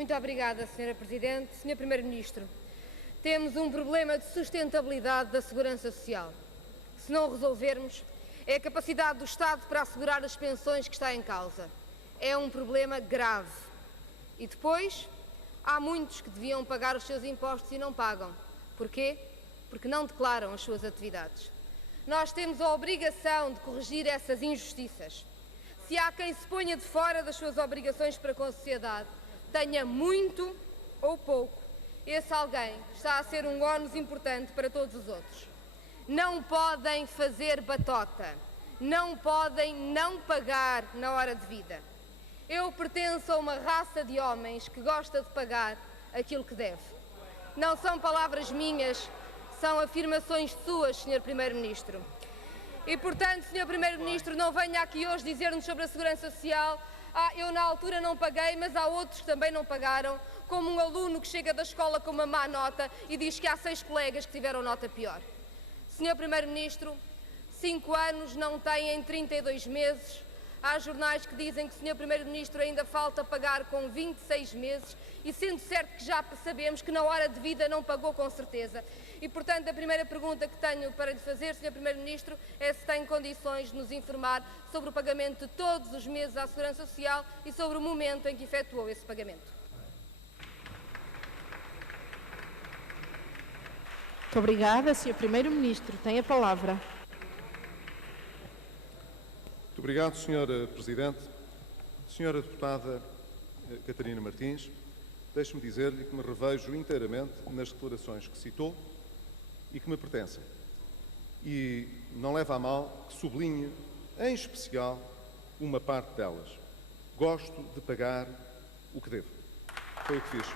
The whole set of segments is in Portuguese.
Muito obrigada, Sra. Presidente. Sr. Primeiro-Ministro, temos um problema de sustentabilidade da Segurança Social. Se não o resolvermos, é a capacidade do Estado para assegurar as pensões que está em causa. É um problema grave. E depois, há muitos que deviam pagar os seus impostos e não pagam. Porquê? Porque não declaram as suas atividades. Nós temos a obrigação de corrigir essas injustiças. Se há quem se ponha de fora das suas obrigações para com a sociedade, tenha muito ou pouco, esse alguém está a ser um ónus importante para todos os outros. Não podem fazer batota, não podem não pagar na hora de vida. Eu pertenço a uma raça de homens que gosta de pagar aquilo que deve. Não são palavras minhas, são afirmações suas, Sr. Primeiro-Ministro. E, portanto, Sr. Primeiro-Ministro, não venha aqui hoje dizer-nos sobre a Segurança Social: eu na altura não paguei, mas há outros que também não pagaram, como um aluno que chega da escola com uma má nota e diz que há 6 colegas que tiveram nota pior. Sr. Primeiro-Ministro, 5 anos não têm em 32 meses. Há jornais que dizem que o Sr. Primeiro-Ministro ainda falta pagar com 26 meses e sendo certo que já sabemos que na hora de vida não pagou com certeza. E, portanto, a primeira pergunta que tenho para lhe fazer, Sr. Primeiro-Ministro, é se tem condições de nos informar sobre o pagamento de todos os meses à Segurança Social e sobre o momento em que efetuou esse pagamento. Muito obrigada. Sr. Primeiro-Ministro, tem a palavra. Muito obrigado, Sra. Presidente. Senhora Deputada Catarina Martins, deixe-me dizer-lhe que me revejo inteiramente nas declarações que citou e que me pertencem. E não leva a mal que sublinhe, em especial, uma parte delas. Gosto de pagar o que devo. Foi o que fiz.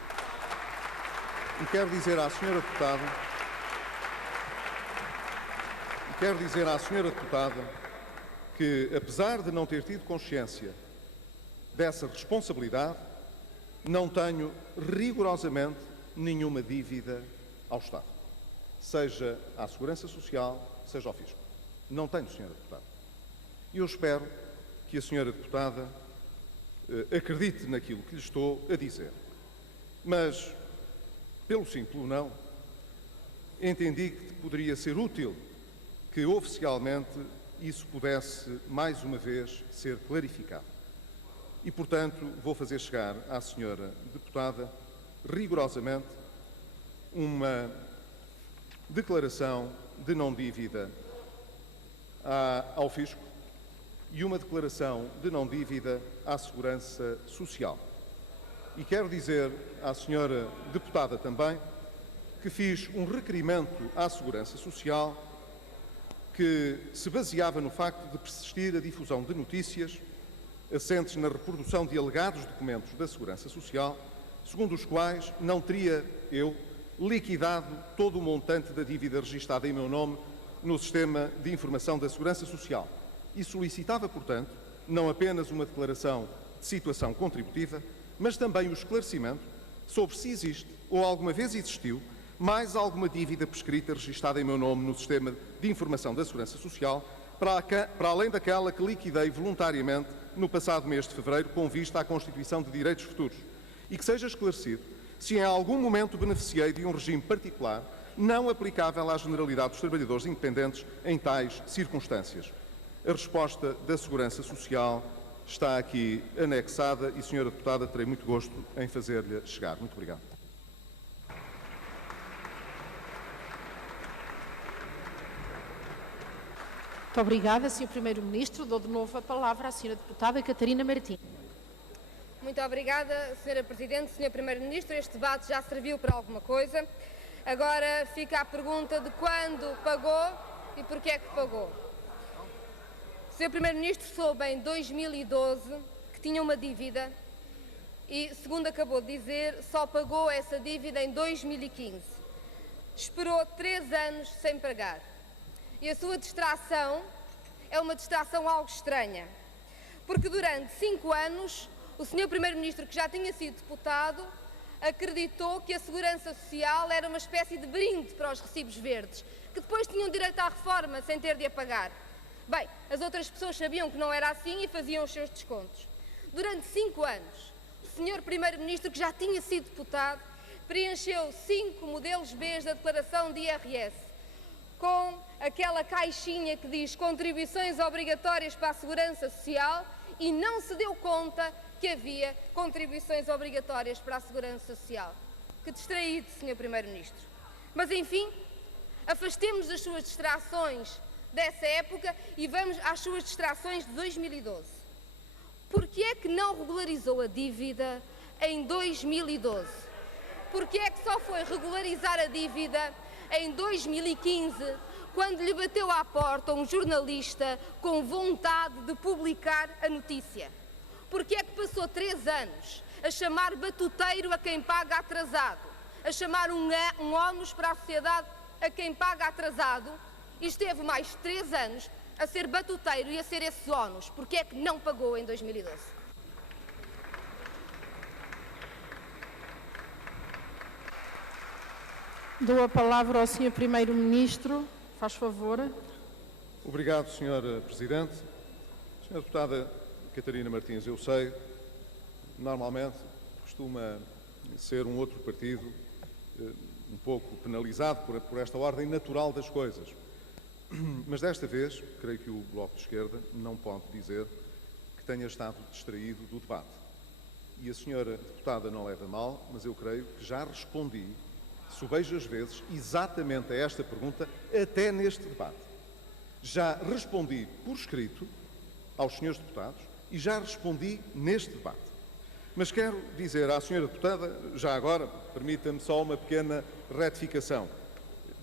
E quero dizer à Senhora Deputada, que, apesar de não ter tido consciência dessa responsabilidade, não tenho rigorosamente nenhuma dívida ao Estado, seja à Segurança Social, seja ao Fisco. Não tenho, Sra. Deputada. E eu espero que a Sra. Deputada acredite naquilo que lhe estou a dizer. Mas, pelo sim, pelo não, entendi que poderia ser útil que oficialmente isso pudesse, mais uma vez, ser clarificado. E, portanto, vou fazer chegar à Senhora Deputada, rigorosamente, uma declaração de não-dívida ao Fisco e uma declaração de não-dívida à Segurança Social. E quero dizer à Senhora Deputada também que fiz um requerimento à Segurança Social que se baseava no facto de persistir a difusão de notícias assentes na reprodução de alegados documentos da Segurança Social, segundo os quais não teria eu liquidado todo o montante da dívida registada em meu nome no Sistema de Informação da Segurança Social e solicitava, portanto, não apenas uma declaração de situação contributiva, mas também o esclarecimento sobre se existe ou alguma vez existiu mais alguma dívida prescrita registada em meu nome no Sistema de Informação da Segurança Social, para além daquela que liquidei voluntariamente no passado mês de fevereiro, com vista à constituição de direitos futuros, e que seja esclarecido se em algum momento beneficiei de um regime particular não aplicável à generalidade dos trabalhadores independentes em tais circunstâncias. A resposta da Segurança Social está aqui anexada e, Sra. Deputada, terei muito gosto em fazer-lhe chegar. Muito obrigado. Muito obrigada, Sr. Primeiro-Ministro. Dou de novo a palavra à Sra. Deputada Catarina Martins. Muito obrigada, Sra. Presidente. Sr. Primeiro-Ministro, este debate já serviu para alguma coisa. Agora fica a pergunta de quando pagou e porquê é que pagou. O Sr. Primeiro-Ministro soube em 2012 que tinha uma dívida e, segundo acabou de dizer, só pagou essa dívida em 2015. Esperou 3 anos sem pagar. E a sua distração é uma distração algo estranha, porque durante 5 anos o Sr. Primeiro-Ministro, que já tinha sido deputado, acreditou que a Segurança Social era uma espécie de brinde para os recibos verdes, que depois tinham direito à reforma sem ter de a pagar. Bem, as outras pessoas sabiam que não era assim e faziam os seus descontos. Durante 5 anos, o Sr. Primeiro-Ministro, que já tinha sido deputado, preencheu 5 modelos B da declaração de IRS, com aquela caixinha que diz contribuições obrigatórias para a Segurança Social e não se deu conta que havia contribuições obrigatórias para a Segurança Social. Que distraído, Sr. Primeiro-Ministro. Mas, enfim, afastemos as suas distrações dessa época e vamos às suas distrações de 2012. Por que é que não regularizou a dívida em 2012? Por que é que só foi regularizar a dívida em 2015, quando lhe bateu à porta um jornalista com vontade de publicar a notícia? Por que é que passou 3 anos a chamar batuteiro a quem paga atrasado, a chamar um ónus para a sociedade a quem paga atrasado, e esteve mais 3 anos a ser batuteiro e a ser esses ónus? Porque é que não pagou em 2012? Dou a palavra ao Sr. Primeiro-Ministro. Faz favor. Obrigado, Sr. Presidente. Sra. Deputada Catarina Martins, eu sei, normalmente costuma ser um outro partido um pouco penalizado por esta ordem natural das coisas. Mas desta vez, creio que o Bloco de Esquerda não pode dizer que tenha estado distraído do debate. E a senhora deputada não leva mal, mas eu creio que já respondi sobejas vezes exatamente a esta pergunta até neste debate. Já respondi por escrito aos senhores deputados e já respondi neste debate. Mas quero dizer à senhora deputada, já agora, permita-me só uma pequena retificação.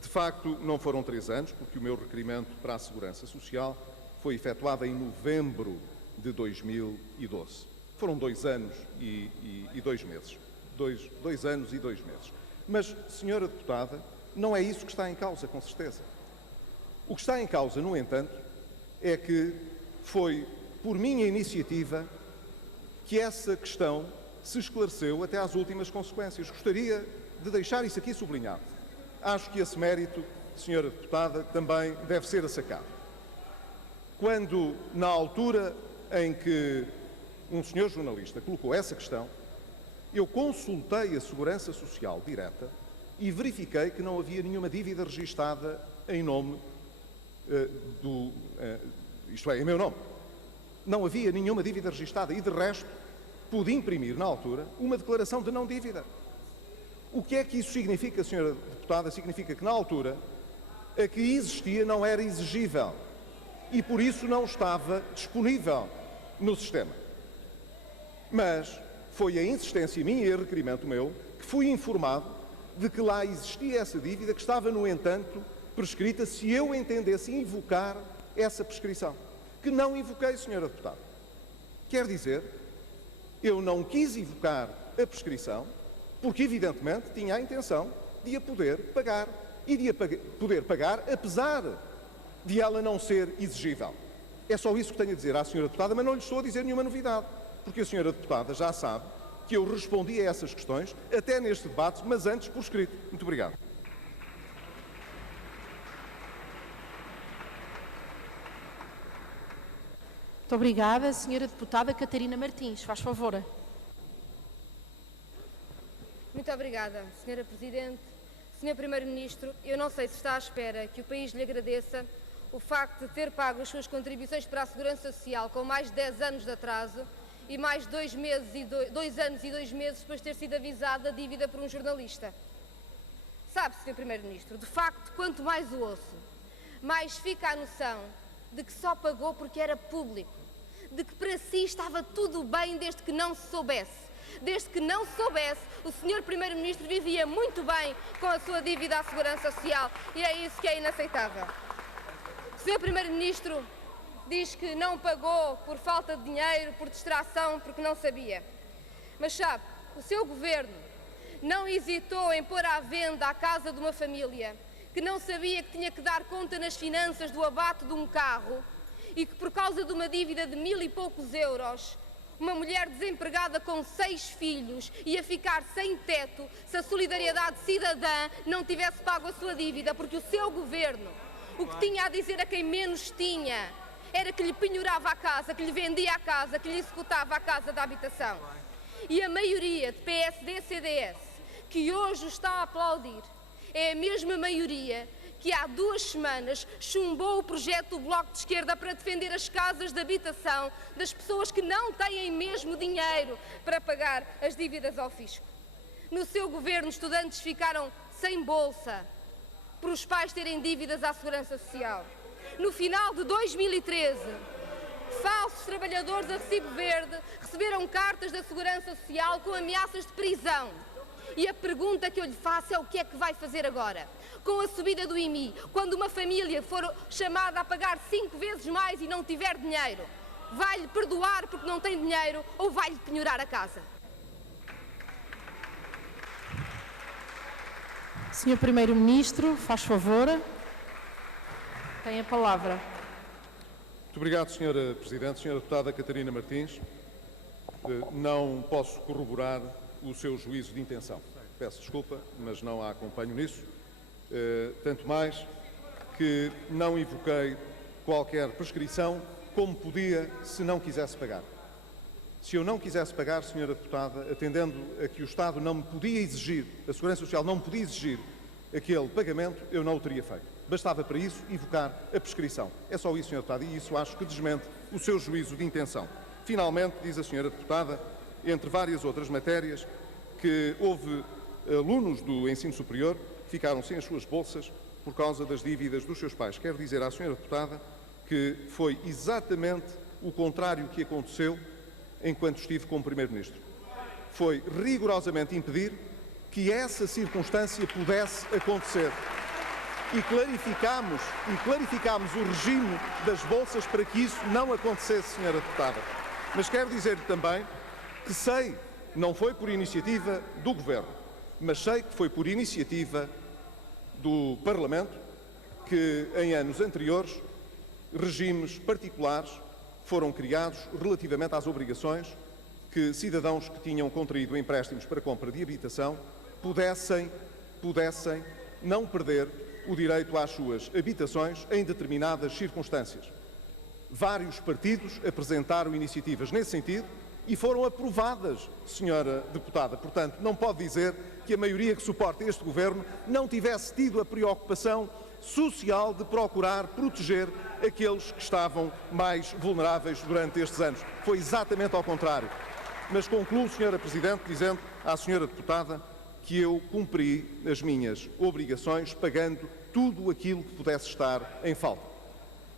De facto, não foram 3 anos, porque o meu requerimento para a Segurança Social foi efetuado em novembro de 2012. Foram 2 anos e 2 meses. 2 anos e 2 meses. Mas, senhora deputada, não é isso que está em causa, com certeza. O que está em causa, no entanto, é que foi por minha iniciativa que essa questão se esclareceu até às últimas consequências. Gostaria de deixar isso aqui sublinhado. Acho que esse mérito, senhora deputada, também deve ser assacado. Quando, na altura em que um senhor jornalista colocou essa questão, eu consultei a Segurança Social direta e verifiquei que não havia nenhuma dívida registada em nome isto é, em meu nome. Não havia nenhuma dívida registada e, de resto, pude imprimir, na altura, uma declaração de não dívida. O que é que isso significa, senhora deputada? Significa que, na altura, a que existia não era exigível e, por isso, não estava disponível no sistema. Mas foi a insistência minha e a requerimento meu que fui informado de que lá existia essa dívida, que estava, no entanto, prescrita se eu entendesse invocar essa prescrição. Que não invoquei, senhora deputada. Quer dizer, eu não quis invocar a prescrição porque, evidentemente, tinha a intenção de a poder pagar e de a poder pagar apesar de ela não ser exigível. É só isso que tenho a dizer à senhora deputada, mas não lhe estou a dizer nenhuma novidade, porque a senhora deputada já sabe que eu respondi a essas questões até neste debate, mas antes por escrito. Muito obrigado. Muito obrigada, senhora deputada Catarina Martins. Faz favor. Muito obrigada, senhora Presidente. Senhor Primeiro-Ministro, eu não sei se está à espera que o país lhe agradeça o facto de ter pago as suas contribuições para a Segurança Social com mais de 10 anos de atraso e mais 2 anos e 2 meses depois de ter sido avisado da dívida por um jornalista. Sabe, senhor Primeiro-Ministro, de facto, quanto mais o ouço, mais fica a noção de que só pagou porque era público, de que para si estava tudo bem desde que não se soubesse. Desde que não se soubesse, o senhor Primeiro-Ministro vivia muito bem com a sua dívida à Segurança Social e é isso que é inaceitável. O senhor Primeiro-Ministro diz que não pagou por falta de dinheiro, por distração, porque não sabia. Mas sabe, o seu governo não hesitou em pôr à venda a casa de uma família que não sabia que tinha que dar conta nas finanças do abate de um carro e que, por causa de uma dívida de 1000 e poucos euros, uma mulher desempregada com 6 filhos ia ficar sem teto se a Solidariedade Cidadã não tivesse pago a sua dívida, porque o seu governo, o que tinha a dizer a quem menos tinha, era que lhe penhorava a casa, que lhe vendia a casa, que lhe executava a casa da habitação. E a maioria de PSD-CDS que hoje o está a aplaudir é a mesma maioria que há 2 semanas chumbou o projeto do Bloco de Esquerda para defender as casas de habitação das pessoas que não têm mesmo dinheiro para pagar as dívidas ao fisco. No seu governo, estudantes ficaram sem bolsa por os pais terem dívidas à Segurança Social. No final de 2013, falsos trabalhadores a recibo verde receberam cartas da Segurança Social com ameaças de prisão. E a pergunta que eu lhe faço é o que é que vai fazer agora? Com a subida do IMI, quando uma família for chamada a pagar 5 vezes mais e não tiver dinheiro, vai-lhe perdoar porque não tem dinheiro ou vai-lhe penhorar a casa? Senhor Primeiro-Ministro, faz favor. Tem a palavra. Muito obrigado, Sra. Presidente. Sra. Deputada Catarina Martins, não posso corroborar o seu juízo de intenção. Peço desculpa, mas não a acompanho nisso. Tanto mais que não invoquei qualquer prescrição, como podia se não quisesse pagar. Se eu não quisesse pagar, Sra. Deputada, atendendo a que o Estado não me podia exigir, a Segurança Social não me podia exigir aquele pagamento, eu não o teria feito. Bastava para isso invocar a prescrição. É só isso, Sra. Deputada, e isso acho que desmente o seu juízo de intenção. Finalmente, diz a Sra. Deputada, entre várias outras matérias, que houve alunos do ensino superior que ficaram sem as suas bolsas por causa das dívidas dos seus pais. Quero dizer à Sra. Deputada que foi exatamente o contrário que aconteceu enquanto estive como Primeiro-Ministro. Foi rigorosamente impedir que essa circunstância pudesse acontecer. E clarificámos o regime das bolsas para que isso não acontecesse, Sra. Deputada. Mas quero dizer-lhe também que sei, não foi por iniciativa do Governo, mas sei que foi por iniciativa do Parlamento que, em anos anteriores, regimes particulares foram criados relativamente às obrigações que cidadãos que tinham contraído empréstimos para compra de habitação pudessem não perder o direito às suas habitações em determinadas circunstâncias. Vários partidos apresentaram iniciativas nesse sentido e foram aprovadas, Sra. Deputada. Portanto, não pode dizer que a maioria que suporta este Governo não tivesse tido a preocupação social de procurar proteger aqueles que estavam mais vulneráveis durante estes anos. Foi exatamente ao contrário. Mas concluo, Sra. Presidente, dizendo à Sra. Deputada que eu cumpri as minhas obrigações pagando tudo aquilo que pudesse estar em falta.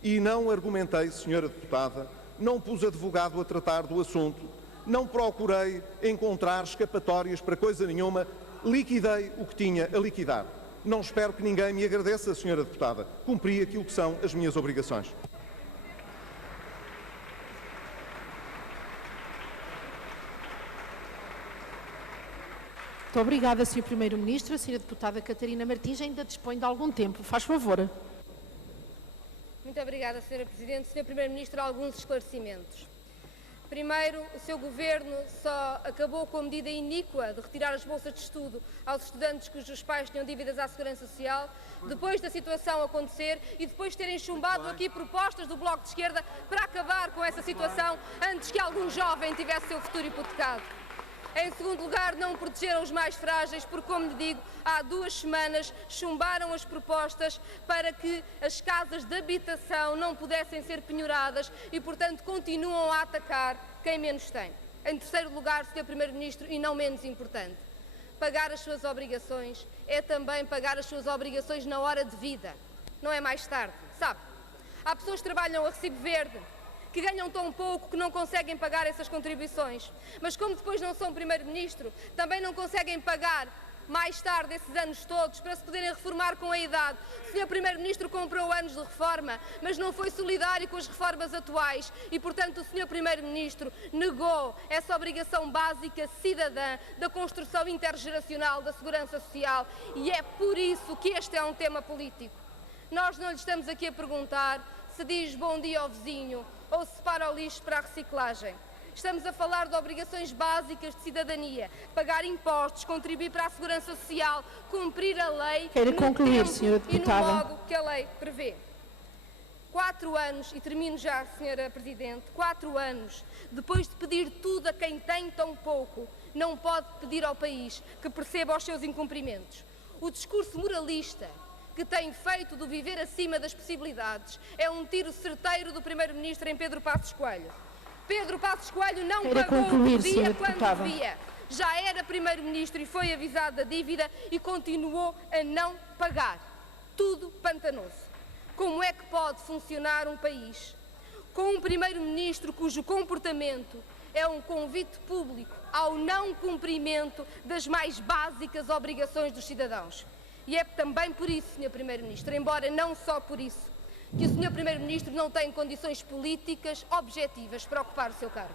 E não argumentei, Sra. Deputada, não pus advogado a tratar do assunto, não procurei encontrar escapatórias para coisa nenhuma, liquidei o que tinha a liquidar. Não espero que ninguém me agradeça, Sra. Deputada. Cumpri aquilo que são as minhas obrigações. Muito obrigada, Sr. Primeiro-Ministro. A Sra. Deputada Catarina Martins ainda dispõe de algum tempo. Faz favor. Muito obrigada, Sra. Presidente. Sr. Primeiro-Ministro, alguns esclarecimentos. Primeiro, o seu Governo só acabou com a medida iníqua de retirar as bolsas de estudo aos estudantes cujos pais tinham dívidas à Segurança Social, depois da situação acontecer e depois de terem chumbado aqui propostas do Bloco de Esquerda para acabar com essa situação antes que algum jovem tivesse seu futuro hipotecado. Em segundo lugar, não protegeram os mais frágeis, porque, como lhe digo, há 2 semanas chumbaram as propostas para que as casas de habitação não pudessem ser penhoradas e, portanto, continuam a atacar quem menos tem. Em terceiro lugar, Sr. Primeiro-Ministro, e não menos importante, pagar as suas obrigações é também pagar as suas obrigações na hora de vida, não é mais tarde, sabe? Há pessoas que trabalham a recibo verde, que ganham tão pouco que não conseguem pagar essas contribuições. Mas como depois não são Primeiro-Ministro, também não conseguem pagar mais tarde esses anos todos para se poderem reformar com a idade. O Sr. Primeiro-Ministro comprou anos de reforma, mas não foi solidário com as reformas atuais e, portanto, o Sr. Primeiro-Ministro negou essa obrigação básica cidadã da construção intergeracional da Segurança Social e é por isso que este é um tema político. Nós não lhe estamos aqui a perguntar se diz bom dia ao vizinho ou se separa o lixo para a reciclagem. Estamos a falar de obrigações básicas de cidadania, pagar impostos, contribuir para a Segurança Social, cumprir a lei Queira concluir, no tempo Sra. Deputada. e no modo que a lei prevê. 4 anos, e termino já, Sra. Presidente, 4 anos, depois de pedir tudo a quem tem tão pouco, não pode pedir ao país que perceba os seus incumprimentos. O discurso moralista que tem feito do viver acima das possibilidades é um tiro certeiro do Primeiro-Ministro em Pedro Passos Coelho. Pedro Passos Coelho não pagou o que devia quando devia. Já era Primeiro-Ministro e foi avisado da dívida e continuou a não pagar. Tudo pantanoso. Como é que pode funcionar um país com um Primeiro-Ministro cujo comportamento é um convite público ao não cumprimento das mais básicas obrigações dos cidadãos? E é também por isso, Sr. Primeiro-Ministro, embora não só por isso, que o Sr. Primeiro-Ministro não tem condições políticas objetivas para ocupar o seu cargo.